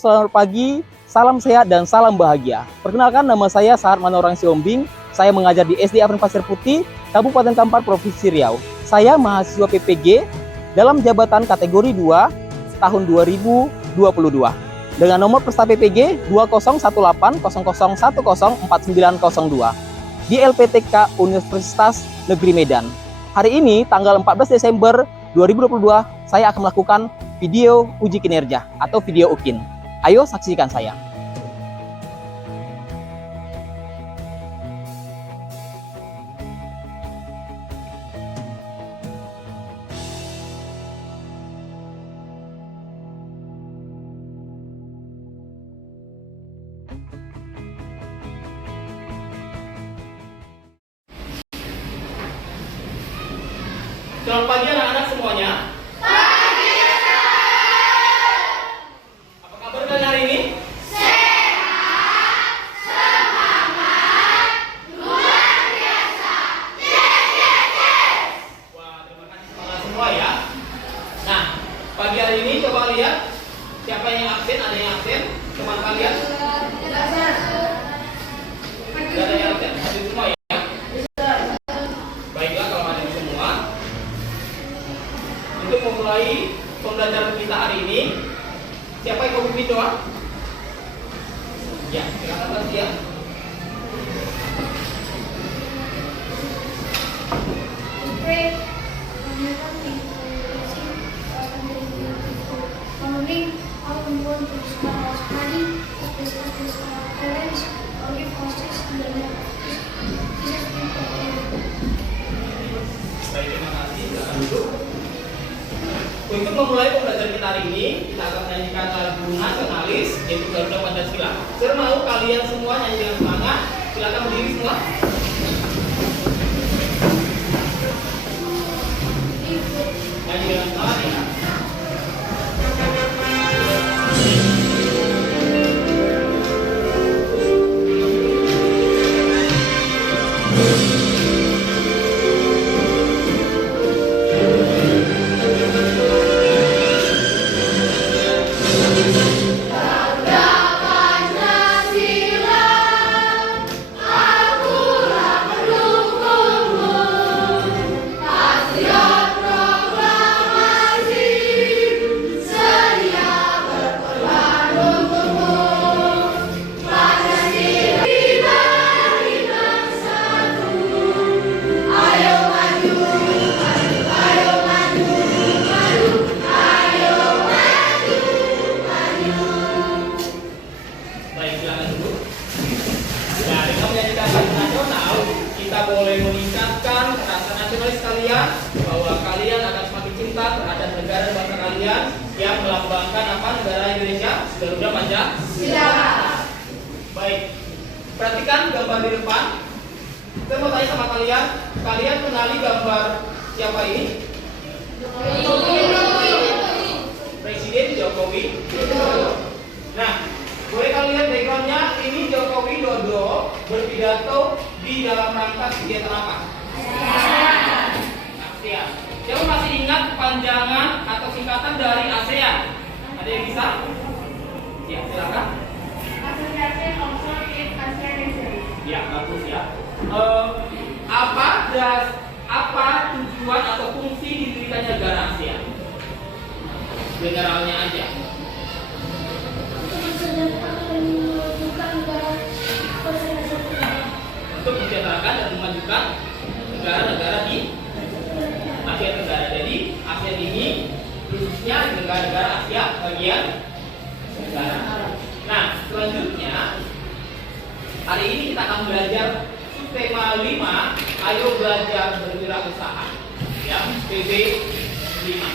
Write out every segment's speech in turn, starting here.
selamat pagi, salam sehat dan salam bahagia. Perkenalkan, nama saya Sahat Manorang Siombing. Saya mengajar di SD Afrin Pasir Putih, Kabupaten Kampar, Provinsi Riau. Saya mahasiswa PPG dalam jabatan kategori 2 tahun 2022 dengan nomor peserta PPG 201800104902 di LPTK Universitas Negeri Medan. Hari ini tanggal 14 Desember 2022 saya akan melakukan video uji kinerja atau video UKIN. Ayo saksikan saya. Selamat pagi anak-anak semuanya. Pagi, Ustaz. Apa kabar kalian hari ini? Sehat, semangat, luar biasa. Yes, yes, yes. Wah, terima kasih semangat semua ya. Nah, pagi hari ini coba lihat siapa yang absen, ada yang absen? Teman kalian? Tidak ada yang absen, absen semua ya? Baiklah kalau ada semua. Untuk memulai pembelajaran kita hari ini, siapa yang mau pimpin doa? Ya, silakan Mas ya. Baik, terima kasih. Silakan duduk. Untuk memulai pembelajaran kita hari ini, kita akan menyanyikan lagu nasionalis yaitu Garuda Pancasila. Saya mau kalian semua nyanyi dengan semangat. Silakan berdiri semua. Nyanyi dengan semangat ya. Bahwa kalian akan semakin cinta terhadap negara dan bangsa kalian yang melambangkan apa negara Indonesia, Garuda Pancasila. Baik, perhatikan gambar di depan. Saya mau tanya sama kalian, kalian kenali gambar siapa ini? Presiden Jokowi. Nah, boleh kalian backgroundnya ini Jokowi Dodo berpidato di dalam rangka kegiatan apa? ASEAN. Siapa masih ingat panjangan atau singkatan dari ASEAN? Ada yang bisa? Ya, silakan. Ya, bagus ya. Apa tujuan atau fungsi didirikannya negara ASEAN? Generalnya aja. Untuk mensejahterakan dan memajukan negara-negara di Asia Tenggara. Jadi ASEAN ini khususnya negara-negara Asia bagian tenggara. Nah, selanjutnya hari ini kita akan belajar subtema 5, ayo belajar berwirausaha. Ya, PB 5.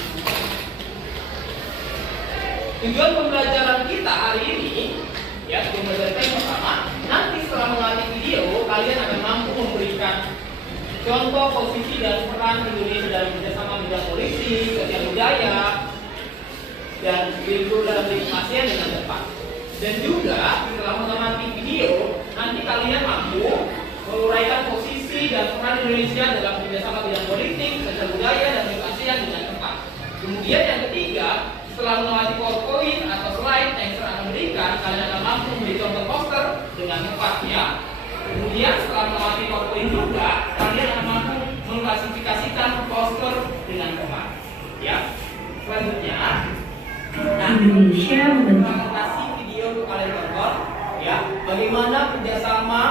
Tujuan pembelajaran kita hari ini, ya, pembelajaran yang pertama, nanti setelah mengalami video, kalian akan mampu memberikan contoh posisi dan peran Indonesia dalam kerjasama bidang politik, sosial budaya, dan lingkup dalam lingkup ASEAN dengan tepat. Dan juga setelah mengamati video, nanti kalian mampu menguraikan posisi dan peran Indonesia dalam kerjasama bidang politik, sosial budaya, dan lingkup ASEAN dengan tepat. Kemudian yang ketiga, setelah mengamati PowerPoint atau slide yang saya akan beri dengan tepat ya. Kemudian setelah melewati PowerPoint juga, kalian akan mampu mengklasifikasikan poster dengan tepat ya. Selanjutnya, nah, Indonesia membentuk presentasi video untuk kalian tonton ya, bagaimana kerjasama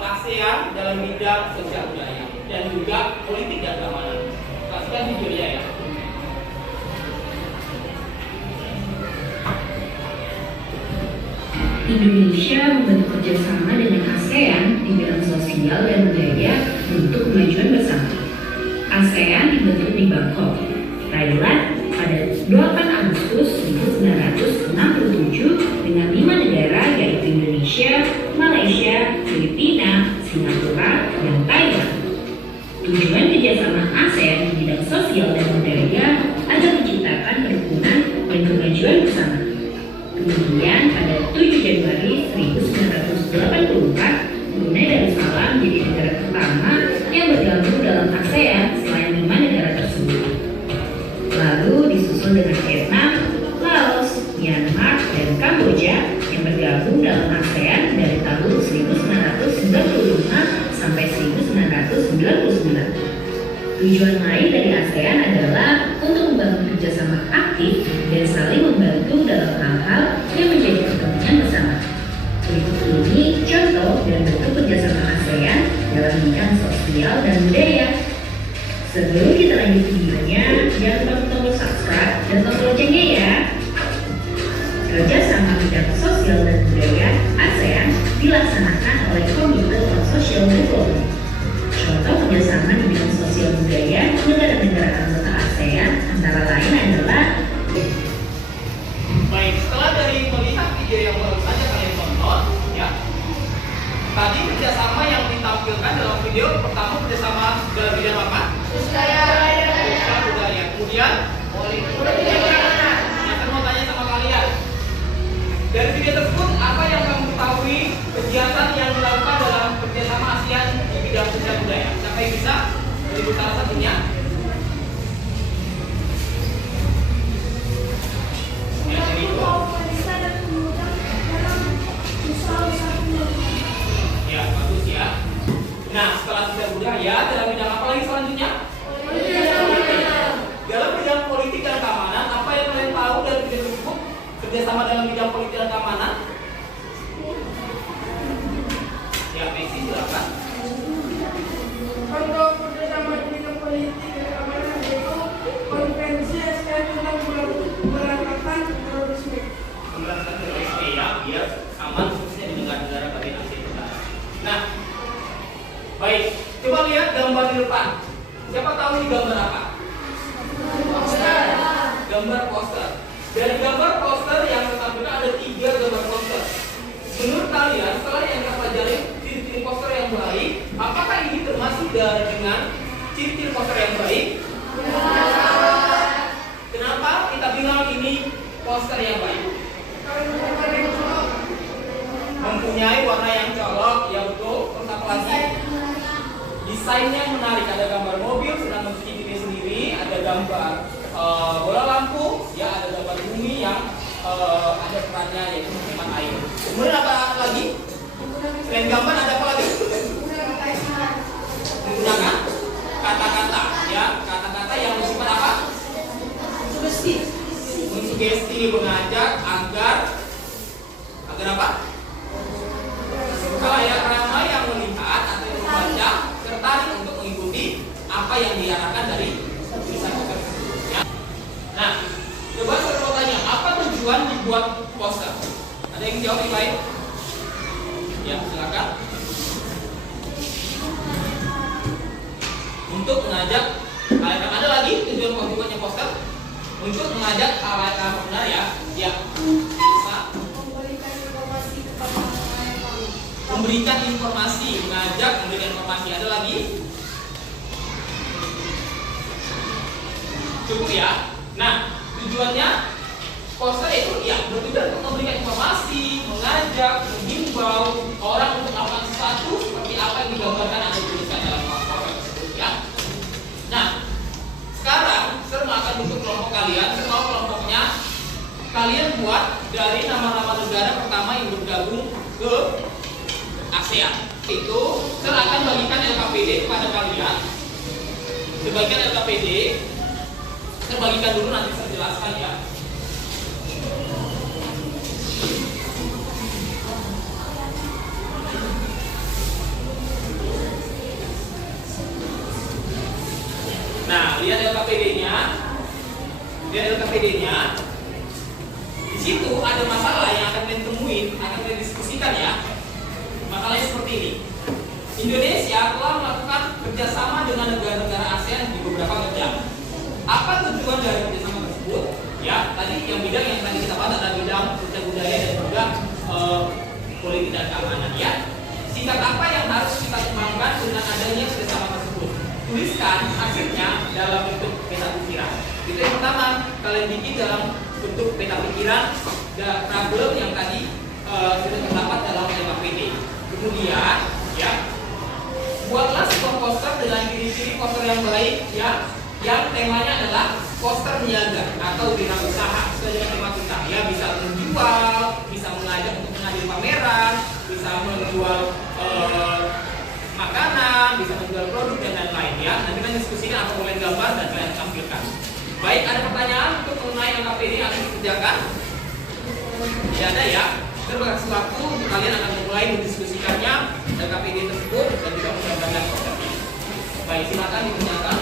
ASEAN dalam bidang sosial budaya dan juga politik dan keamanan. Saksikan videonya ya. Indonesia membentuk kerjasama dengan ASEAN di bidang sosial dan budaya untuk kemajuan bersama. ASEAN dibentuk di Bangkok, Thailand pada 8 Agustus 1967 dengan 5 negara yaitu Indonesia, Malaysia, Filipina, Singapura, dan Thailand. Tujuan kerjasama ASEAN di bidang sosial dan budaya adalah menciptakan kerukunan dan kemajuan bersama. Kemudian pada 7 Januari 1984, Brunei Darussalam menjadi negara pertama yang bergabung dalam ASEAN selain 5 negara tersebut. Lalu disusul dengan Vietnam, Laos, Myanmar, dan Kamboja yang bergabung dalam ASEAN dari tahun 1995 sampai 1999. Tujuan lain dari ASEAN adalah untuk membangun kerjasama aktif dan saling membantu dalam hal-hal yang menjadi kepentingan bersama. Berikut ini contoh dan bentuk kerjasama ASEAN dalam bidang sosial dan budaya. Sebelum kita lanjut videonya, jangan lupa tombol subscribe dan tombol loncengnya ya. Kerjasama bidang sosial dan budaya ASEAN dilaksanakan oleh Komite for Social Development. Contoh kerjasama di bidang sosial budaya negara-negara anggota ASEAN antara lain adalah Baik, setelah dari melihat video yang baru saja kalian tonton ya, tadi kerjasama yang ditampilkan dalam video pertama kerjasama dalam bidang apa? Sosial budaya. Kemudian saya mau tanya sama kalian, dari video tersebut apa yang kamu ketahui kegiatan yang dilakukan dalam kerjasama ASEAN di bidang sosial budaya? Siapa yang bisa menyebut salah satunya? Yang dari itu? Ya, bagus ya. Nah, setelah sosial budaya, dalam bidang apa lagi selanjutnya? Dalam bidang politik dan keamanan, apa yang kalian tahu dari video tersebut? Kerjasama dalam bidang politik dan keamanan? Ya, Messi silakan. Contoh kerjasama di bidang politik dan keamanan yaitu konvensi SKN tentang pemberantasan terorisme. Pemberantasan terorisme ya, biar aman khususnya di negara-negara bagian Asia Tenggara. Nah, baik, coba lihat gambar di depan. Siapa tahu ini gambar apa? Poster. Gambar poster. Dari gambar poster yang tertampilkan ada 3 gambar poster. Menurut kalian, setelah yang kita pelajari ciri-ciri poster yang baik, apakah ini termasuk dengan ciri-ciri poster yang baik? Kenapa kita bilang ini poster yang baik? Mempunyai warna yang colok, ya betul. Terus apa lagi? Desainnya menarik. Ada gambar mobil sedang mencuci diri sendiri, ada gambar bola lampu, ya ada gambar bumi yang ada perannya yaitu menghemat air. Kemudian apa lagi? Selain gambar ada apa lagi? Menggunakan kata-kata, ya kata-kata yang bersifat apa? Mensugesti, mengajak agar apa? Khalayak ramai yang melihat atau yang membaca tertarik untuk mengikuti apa yang diarahkan dari tulisan poster. Ya. Nah, coba saya mau tanya, apa tujuan dibuat poster? Ada yang jawab yang lain? Ya, silakan. Untuk mengajak khalayak, ada lagi tujuan dibuatnya poster? Untuk mengajak khalayak benar ya. Ya. Bisa memberikan informasi, mengajak memberikan informasi. Ada lagi? Cukup ya. Nah, tujuannya poster itu ya bertujuan untuk memberikan informasi, mengajak, menghimbau orang untuk melakukan sesuatu seperti apa yang digambarkan atau dituliskan dalam poster tersebut ya. Nah, sekarang saya akan bentuk kelompok kalian. Saya mau kelompoknya kalian buat dari nama-nama negara pertama yang bergabung ke ASEAN. Itu saya akan bagikan LKPD kepada kalian. Sebagian LKPD saya bagikan dulu, nanti saya jelaskan ya. Nah, lihat LKPD-nya. Lihat LKPD-nya. Di situ ada masalah yang akan kalian temuin, akan kalian diskusikan ya. Masalahnya seperti ini. Indonesia telah melakukan kerjasama dengan negara-negara ASEAN di beberapa bidang. Apa tujuan dari kerjasama tersebut? Ya, tadi yang bidang yang tadi kita bahas adalah bidang sosial budaya dan juga politik dan keamanan ya. Sikap apa yang harus kita kembangkan dengan adanya kerjasama tersebut? Tuliskan hasilnya dalam bentuk peta pikiran. Itu yang pertama, kalian bikin dalam bentuk peta pikiran problem yang tadi sudah terdapat dalam LKPD. Kemudian, ya, buatlah sebuah poster dengan ciri-ciri poster yang baik, ya, yang temanya adalah poster niaga atau wirausaha sesuai dengan tema kita. Ya, bisa menjual, bisa mengajak untuk menghadiri pameran, bisa menjual makanan, bisa menjual produk dan lain-lain ya. Nanti kita diskusikan apa boleh gambar dan kalian tampilkan. Baik, ada pertanyaan untuk mengenai LKPD yang akan dikerjakan? Tidak ada ya. Terbatas waktu untuk kalian akan mulai mendiskusikannya LKPD tersebut dan juga menggambarkan posternya. Baik, silakan dikerjakan.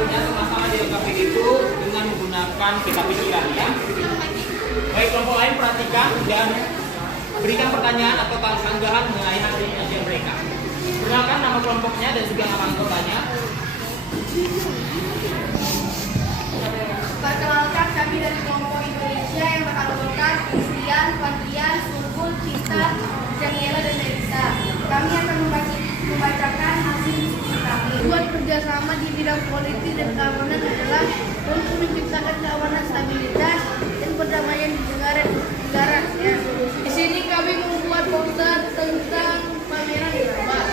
selanjutnya sama-sama dilengkapi itu dengan menggunakan kitab pikiran ya. Baik, kelompok lain perhatikan dan berikan pertanyaan atau sanggahan mengenai hasil kajian mereka. Perkenalkan nama kelompoknya dan juga nama anggotanya. Perkenalkan, kami dari kelompok Indonesia yang beranggotakan Christian, Fadlian, Sungkul, Cinta, Jamiela, dan Elisa. Kami akan membacakan hasil diskusi kami. Buat kerjasama di bidang politik dan keamanan adalah untuk menciptakan keamanan, stabilitas, dan perdamaian di negara. Ya. Di sini kami membuat poster tentang pameran gerabah.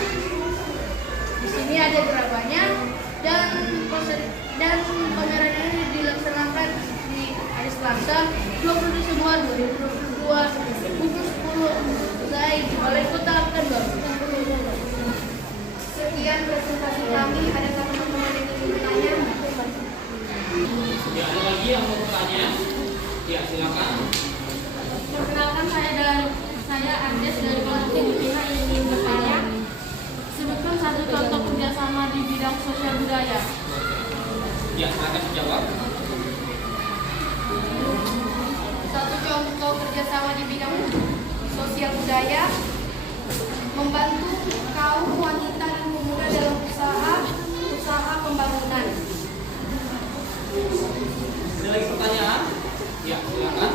Di sini ada gerabahnya dan pameran ini dilaksanakan di hari Selasa 20 Desember 2022 pukul 10 usai di Balai Kota Pekanbaru. Sekian presentasi kami. Ada teman-teman yang ingin bertanya? Ya, ada lagi yang mau bertanya? Ya, silakan. Perkenalkan, saya Andes dari kelompok Indonesia yang ingin bertanya. Sebutkan satu contoh kerjasama di bidang sosial budaya. Ya, silakan dijawab. Satu contoh kerjasama di bidang sosial budaya, membantu kaum wanita dan pemuda dalam usaha pembangunan. Ada lagi pertanyaan? Ya, silakan.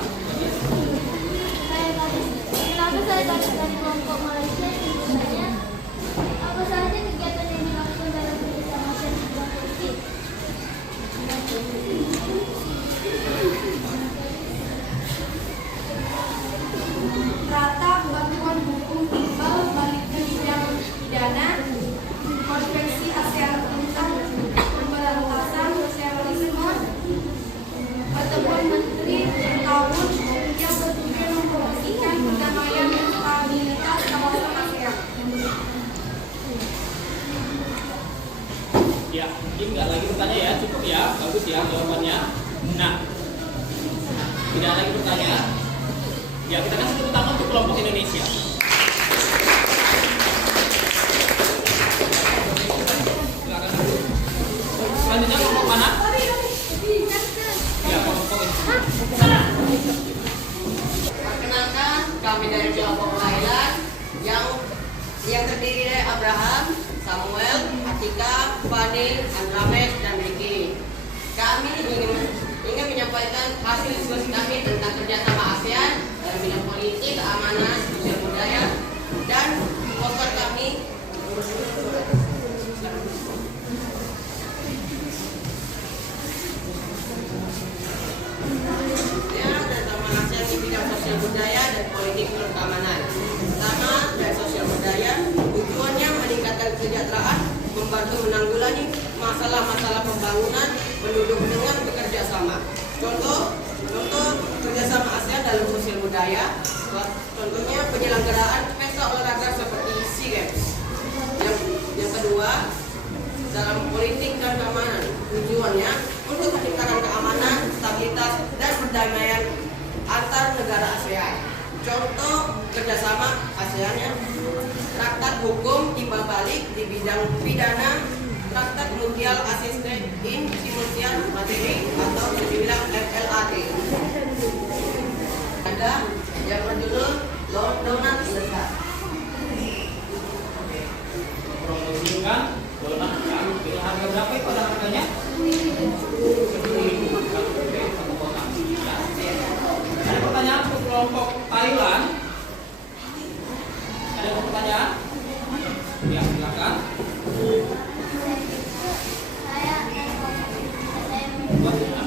Saya dari kelompok Malaysia yang ingin bertanya, apa saja kegiatan yang dilakukan dalam kerjasama dan bidang politik? Rata bantuan hukum timbal balik ke bidang pidana, konvensi ASEAN tentang pemberantasan sosialisme, pertemuan menteri tahun yang bertujuan mempromosikan perdamaian dan stabilitas kawasan ASEAN. Ya, mungkin nggak lagi bertanya ya, cukup ya, bagus ya jawabannya. Nah, tidak lagi bertanya. Ya, kita kasih tepuk tangan untuk kelompok Indonesia. Silakan. Selanjutnya kelompok mana? Ya, kelompok Perkenalkan, kami dari kelompok Thailand yang terdiri dari Abraham, Samuel, Atika, Fani, Andrames, dan Ricky. Kami ingin menyampaikan hasil diskusi kami tentang kerjasama ASEAN dalam bidang politik, keamanan, sosial budaya, dan poster kami. Kerjasama ASEAN di bidang sosial budaya dan politik dan keamanan. Pertama, dari sosial budaya, tujuannya meningkatkan kesejahteraan, membantu menanggulangi masalah-masalah pembangunan, penduduk dengan bekerja sama. Contoh kerjasama ASEAN dalam sosial budaya, contohnya penyelenggaraan pesta olahraga seperti SEA Games. Yang kedua, dalam politik dan keamanan, tujuannya untuk meningkatkan keamanan, stabilitas, dan perdamaian antar negara ASEAN. Contoh kerjasama ASEAN-nya, traktat hukum timbal balik di bidang pidana, traktat mutual assistance in simultaneous materi atau yang dibilang MLAT. Ada yang berjudul Donat Besar. promosikan donat kan. Bila harga berapa itu ada harganya? 10.000 satu kotak. Ya. Ada pertanyaan untuk kelompok Thailand? Ada pertanyaan? Ya, silakan. Saya Buat ya.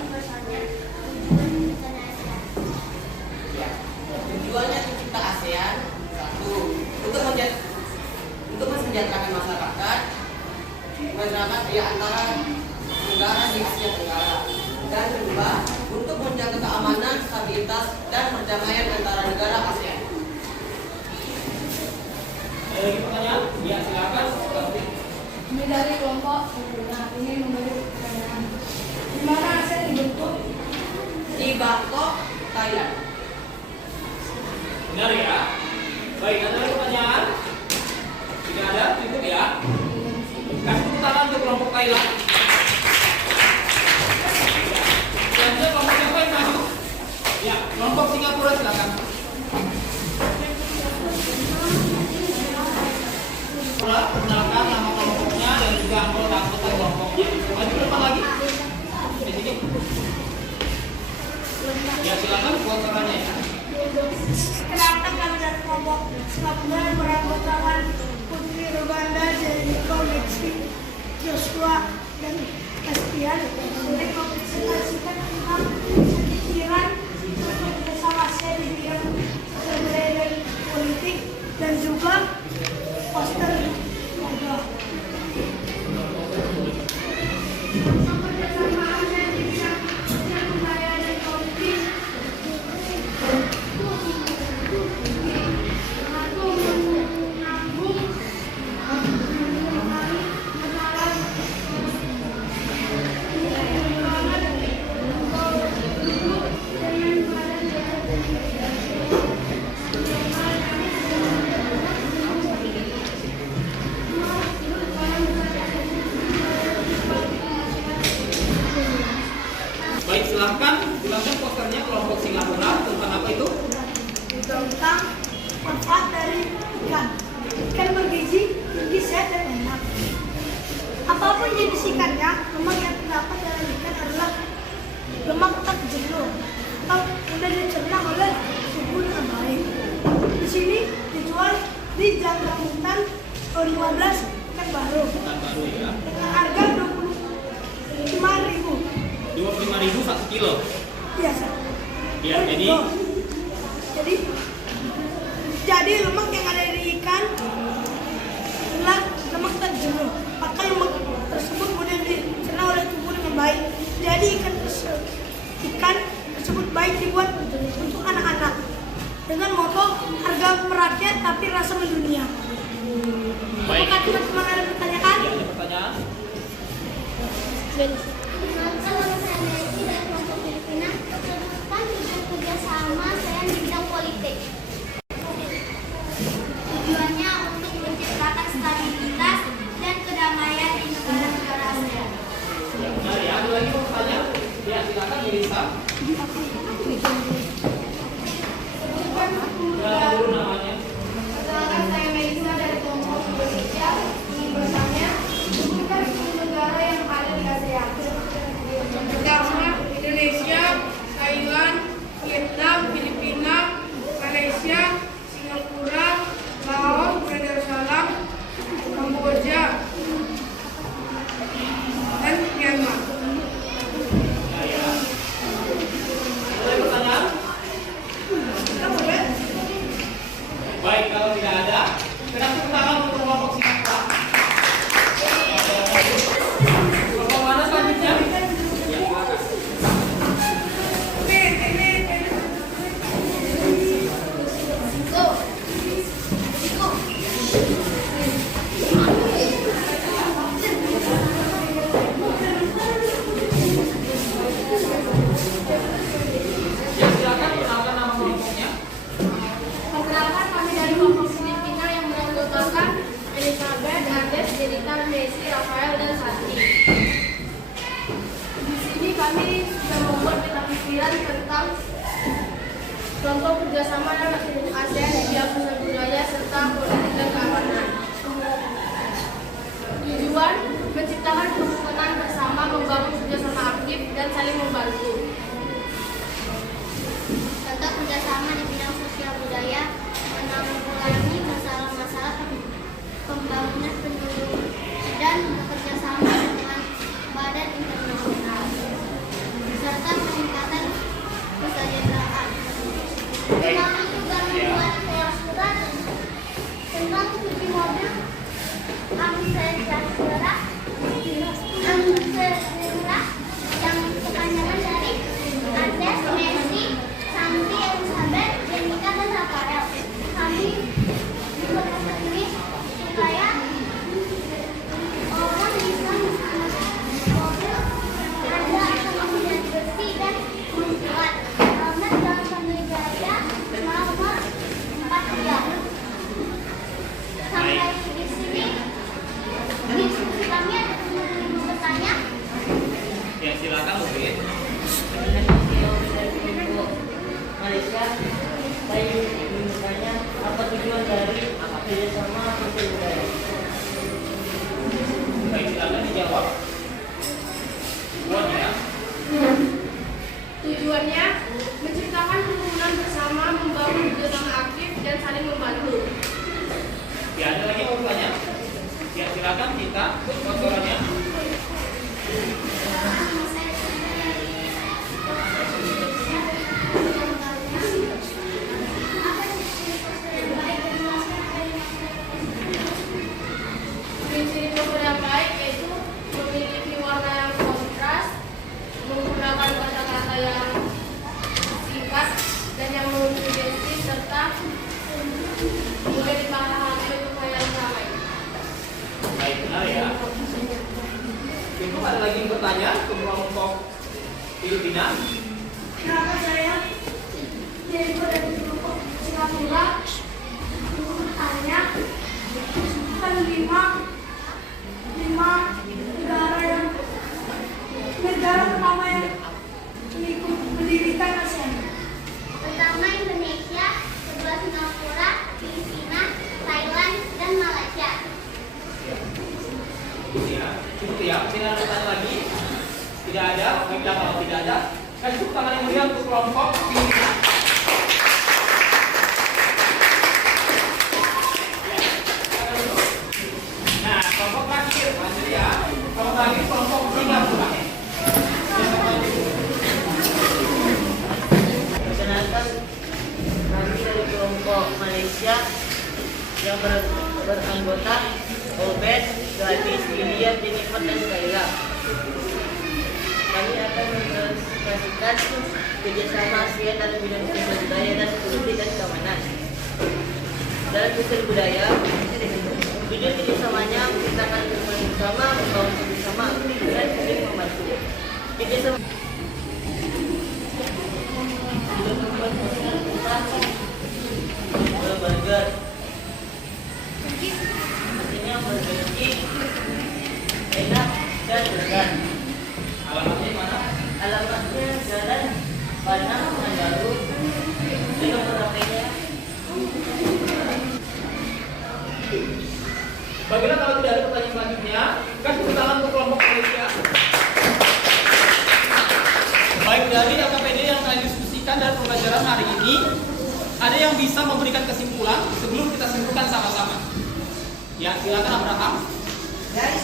ya. Tujuannya tercipta ASEAN satu untuk mensejahterakan masyarakat, masyarakat di antara negara di Asia Tenggara, dan kedua untuk menjaga keamanan, stabilitas, dan perdamaian antara negara ASEAN. Ada lagi pertanyaan? Ya, silakan. Kami dari kelompok ini memberi pertanyaan. Di mana ASEAN dibentuk? Di Bangkok, Thailand. Benar ya? Baik, ada lagi pertanyaan? Tidak ada? Cukup ya? Kasih tepuk tangan untuk kelompok Thailand. Kelompok Singapura silakan. Perkenalkan nama kelompoknya dan juga anggota-anggota kelompoknya. Maju ke depan lagi. Di sini. Ya silakan buat caranya ya. Kenapa kami dari kelompok Singapura yang beranggotakan Putri Rubanda, Jericho, Lexi, Joshua, dan Caspian untuk mempresentasikan tentang pikiran bersama saya di bidang sosial budaya dan politik dan juga poster yoga. Kebersamaan saya di bidang sosial budaya dan politik Baik, silahkan jelaskan posternya kelompok Singapura tentang apa itu? tentang manfaat dari ikan. Ikan bergizi, tinggi, sehat, dan enak. Apapun jenis ikannya, lemak yang terdapat dalam ikan adalah lemak tak jenuh atau mudah dicerna oleh tubuh dengan baik. Di sini dijual di Jam Rambutan tahun 15 ikan baru Ikan baru ya. dengan harga 25.000. 25.000 1 kilo. Biasa. Ya, jadi lemak yang ada di ikan adalah lemak tak jenuh. Maka lemak tersebut mudah dicerna oleh tubuh dengan baik. Jadi ikan tersebut baik dibuat untuk anak-anak dengan moto harga merakyat tapi rasa mendunia. Baik. Apakah teman-teman ada pertanyaan? Ya, ada pertanyaan? Nama saya Messi dari kelompok Filipina. Sebutkan tujuan kerjasama saya di bidang politik. Tujuannya untuk menciptakan stabilitas dan kedamaian di negara-negara ASEAN. Ya, benar ya. Ada lagi pertanyaan? Ya, silakan Melissa. Ya, dulu namanya. Perkenalkan saya Melissa dari kelompok Indonesia. Ingin bertanya, sebutkan 10 negara yang ada di ASEAN. Pertama, Indonesia, Thailand, Vietnam, Filipina, Malaysia, Singapura, Laos, Darussalam, Kamboja, dan Myanmar. Ada pertanyaan? Kita boleh? Baik, kalau tidak ada, kita tepuk tangan untuk kelompok Singapura. Kelompok mana selanjutnya? Ya, silakan. Ya, silakan kenalkan nama kelompoknya. Perkenalkan kami dari kelompok Filipina yang beranggotakan Elizabeth, Andes, Jelita, Messi, Rafael, dan Santi. Di sini kami sudah membuat peta pikiran tentang contoh kerjasama dan aktivitas ASEAN di bidang sosial budaya serta politik dan keamanan. Tujuan menciptakan kerukunan bersama, membangun kerjasama aktif dan saling membantu. Contoh kerjasama di bidang sosial budaya menanggulangi masalah-masalah pembangunan penduduk dan bekerjasama dengan badan internasional serta peningkatan kesejahteraan. Kami juga membuat surat tentang cuci mobil Amsesura yang kepanjangan dari Andes, Messi, Santi, Elizabeth, Jenica, dan Rafael. Kami membuat ini supaya orang bisa menggunakan mobil Anda akan menjadi bersih dan kuat. Karena dalam Sandigaya nomor 4 jam. Sampai di sini. silakan kita bocorannya. Ciri-ciri pembaca yang baik yaitu memiliki warna yang kontras, menggunakan kata-kata yang singkat dan yang menginspirasi serta mudah dipahami untuk yang ramai. Baik, benar ya. Itu ada lagi yang bertanya ke kelompok Filipina? Kenapa saya jadi dari kelompok Singapura? Bertanya kan lima negara pertama yang mengikut mendirikan ASEAN. Pertama Indonesia, kedua Singapura, Filipina, Thailand, dan Malaysia. Ya, itu ya. Tidak ada pertanyaan lagi? Tidak ada. Baiklah, kalau tidak ada, kasih tepuk tangan yang mulia untuk kelompok Filipina. Nah, kelompok terakhir, lanjut ya. Kelompok terakhir kelompok Singapura. Perkenalkan, kami dari kelompok Malaysia yang beranggota Obed, Gadis, Ilya, Jennifer, dan Kayla. Kami akan mempresentasikan kerjasama ASEAN dalam bidang sosial budaya dan politik dan keamanan. Dalam sosial budaya, tujuan kerjasamanya menciptakan kehidupan bersama, membangun kerjasama, dan saling membantu. Kerjasama burger artinya berbagi, enak dan legan. Alamatnya mana? Alamatnya Jalan Panang Mandaru, dan nomor HP-nya. Bagaimana kalau tidak ada pertanyaan selanjutnya? Kasih tepuk tangan untuk kelompok Malaysia. Baik, dari LKPD yang saya diskusikan dalam pembelajaran hari ini, ada yang bisa memberikan kesimpulan sebelum kita simpulkan sama-sama. Ya, silakan Abraham. Dari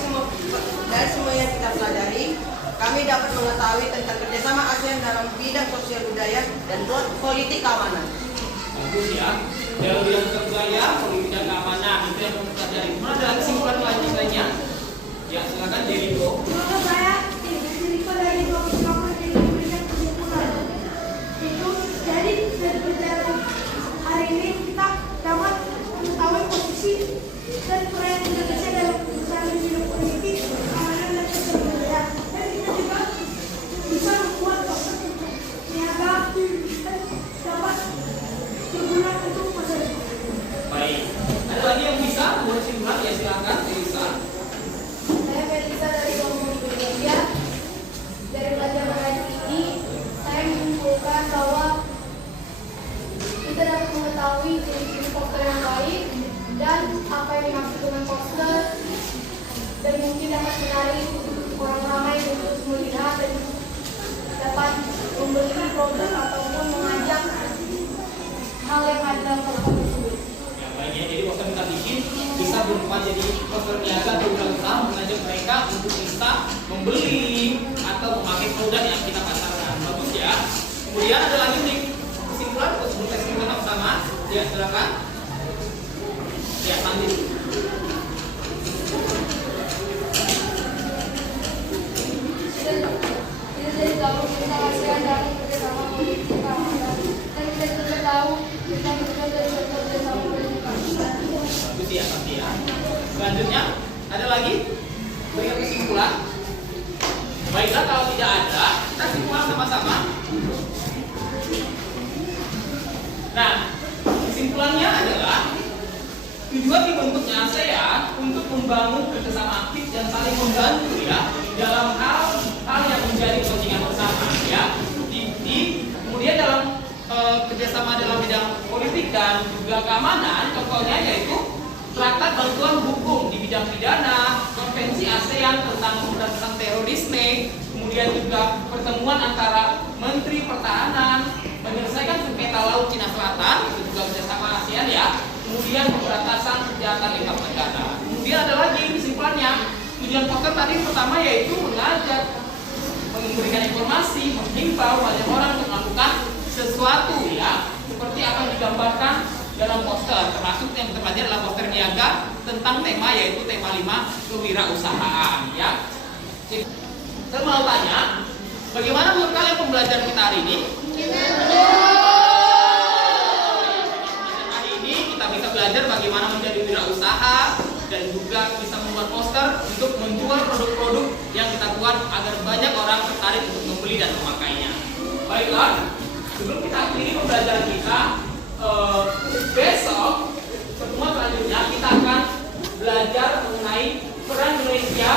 semua yang kita pelajari, kami dapat mengetahui tentang kerjasama ASEAN dalam bidang sosial budaya dan politik keamanan. Bagus ya. Dalam bidang budaya, politik dan keamanan itu yang kita pelajari. Kemudian ada kesimpulan lainnya. Ya, silakan Jericho. Menurut saya, Jericho dari kelompok Singapura yang memberikan kesimpulan itu dari pelajaran hari ini kita dapat mengetahui posisi dan peran Indonesia dalam perusahaan bidang politik, keamanan dan sosial budaya. Dan kita juga bisa membuat proses untuk niaga dan dapat berguna untuk masa depan. Baik. Ada lagi yang bisa membuat kesimpulan? Ya, silakan Elisa. Saya Felisa dari kelompok Indonesia. Dari pelajaran hari ini, saya menyimpulkan bahwa kita dapat mengetahui ciri-ciri poster yang baik dan apa yang dimaksud dengan poster, dan mungkin dapat menarik orang ramai untuk melihat dan dapat membeli produk ataupun mengajak hal yang ada dalam poster tersebut. Ya, baiknya jadi poster kita bikin bisa berupa jadi poster niaga atau usaha mengajak mereka untuk bisa membeli atau memakai produk yang kita pasarkan. Bagus ya. Kemudian ada lagi nih kesimpulan untuk kesimpulan pertama. Ya, silakan. Ya, lanjut. Kita jadi tahu tentang ASEAN dalam kerjasama politik keamanan, dan kita juga tahu tentang kerjasama politik keamanan. Bagus ya, pasti ya. Selanjutnya ada lagi berikan kesimpulan. Baiklah, kalau tidak ada, kita simpulan sama-sama. Nah, kesimpulannya adalah tujuan dibentuknya ASEAN untuk membangun kerjasama aktif dan saling membantu ya dalam hal yang menjadi kepentingan bersama ya. Kemudian dalam kerjasama dalam bidang politik dan juga keamanan, contohnya yaitu Traktat Bantuan Hukum di bidang pidana, Konvensi ASEAN tentang pemberantasan terorisme, kemudian juga pertemuan antara Menteri Pertahanan menyelesaikan sengketa Laut Cina Selatan, itu juga kerjasama ASEAN ya. Kemudian pemberantasan kejahatan lintas negara. Kemudian ada lagi kesimpulannya Tujuan poster tadi pertama yaitu mengajak, memberikan informasi, menghimbau banyak orang untuk melakukan sesuatu ya, seperti apa yang digambarkan dalam poster, termasuk yang kita pelajari adalah poster niaga tentang tema yaitu tema 5 kewirausahaan ya. Saya mau tanya, bagaimana menurut kalian pembelajaran kita hari ini? Hari ini kita bisa belajar bagaimana menjadi wirausaha dan juga bisa membuat poster untuk menjual produk-produk yang kita buat agar banyak orang tertarik untuk membeli dan memakainya. Baiklah, sebelum kita akhiri pembelajaran kita, besok pertemuan selanjutnya kita akan belajar mengenai peran Indonesia